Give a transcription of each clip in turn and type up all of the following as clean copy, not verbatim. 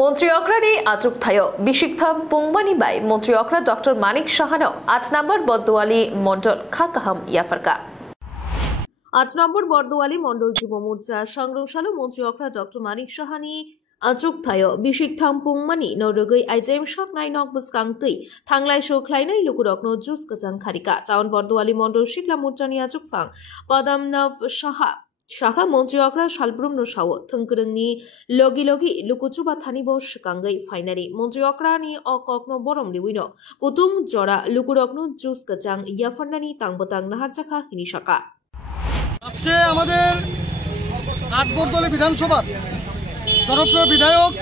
মন্ত্রী অগ্রানি আচুক থায় বিশিকথাম পুংবানি বাই মন্ত্রী অগ্রা ডক্টর মানিক সাহানো 8 নম্বর বর্দোয়ালি মন্ডল খাকাহাম ইয়াফারকা 8 নম্বর বর্দোয়ালি মন্ডল যুব মোর্চা সংগ্রহশালা মন্ত্রী অগ্রা ডক্টর মানিক সাহানি আচুক থায় বিশিকথাম পুংমানি নরগৈ আইজেম শাক নাইনক বসকাংতৈ থাংলাই শোখলাইনাই লুকুরকনো juice Kajang খারিকা town Bordowali Mondal শিকলা মোর্চানি আচুক ফাং পদমনব শাখা মন্ত্রী অগ্রা সালব্রুম নসাও থংকরংনি লগি লগি লুকুচুবা থানিব শকাঙ্গৈ ফাইনারি মন্ত্রী অগ্রানি অককনো বরম লিউইনো কুতুং জরা লুকুরকনো জুস কাজাং ইয়াফান্নানি তাংবতাং নাহারজাখা হিনিশাকা। আজকে আমাদের আটবরদলি বিধানসভার জনপ্রিয় বিধায়ক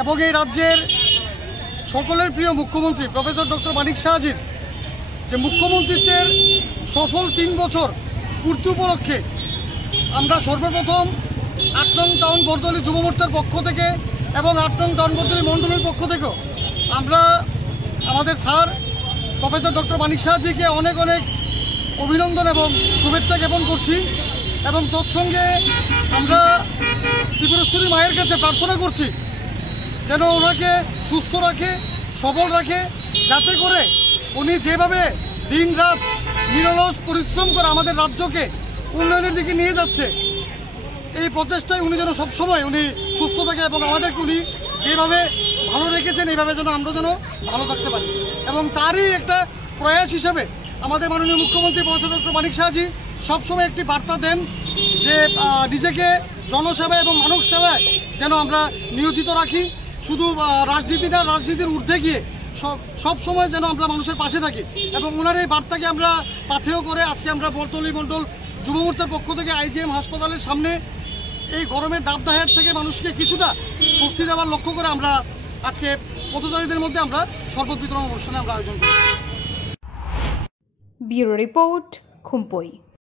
এবং এই রাজ্যের সকলের প্রিয় মুখ্যমন্ত্রী প্রফেসর ডক্টর মানিক সাহাজির যে মুখ্যমন্ত্রীত্বের সফল 3 বছর পূর্তি উপলক্ষে আমরা সর্বপ্রথম 8 নং টাউন বরদলি যুব মোর্চার পক্ষ থেকে এবং 8 নং টাউন বরদলি মণ্ডলের পক্ষ থেকেও আমরা আমাদের স্যার প্রফেসর ডক্টর মানিক সাহাজিকে অনেক অনেক অভিনন্দন এবং শুভেচ্ছা জ্ঞাপন করছি এবং তৎসঙ্গে আমরা ত্রিপুরেশ্বরী মায়ের কাছে প্রার্থনা করছি যেন ওনাকে সুস্থ রাখে, সবল রাখে, যাতে করে উনি যেভাবে দিন রাত নিরলস পরিশ্রম করে আমাদের রাজ্যকে উন্নয়নের দিকে নিয়ে যাচ্ছে, এই প্রচেষ্টায় উনি যেন সবসময় উনি সুস্থ থাকে এবং আমাদেরকে উনি যেভাবে ভালো রেখেছেন এইভাবে যেন আমরা যেন ভালো থাকতে পারি। এবং তারই একটা প্রয়াস হিসাবে আমাদের মাননীয় মুখ্যমন্ত্রী প্রফেসর ডক্টর মানিক সাহাজি সবসময় একটি বার্তা দেন যে নিজেকে জনসেবা এবং মানব সেবায় যেন আমরা নিয়োজিত রাখি, শুধু রাজনীতি না, রাজনীতির ঊর্ধ্বে গিয়ে সব সময় যেন আমরা মানুষের পাশে থাকি। এবং ওনার এই বার্তাকে আমরা পাথেয় করে আজকে আমরা বরদলি মণ্ডল যুব মোর্চার পক্ষ থেকে আইজিএম হাসপাতালের সামনে এই গরমের দাবদাহের থেকে মানুষকে কিছুটা স্বস্তি দেওয়ার লক্ষ্য করে আমরা আজকে পথচারীদের মধ্যে আমরা শরবত বিতরণ অনুষ্ঠানে আমরা আয়োজন করেছি। Bureau report খুমপই।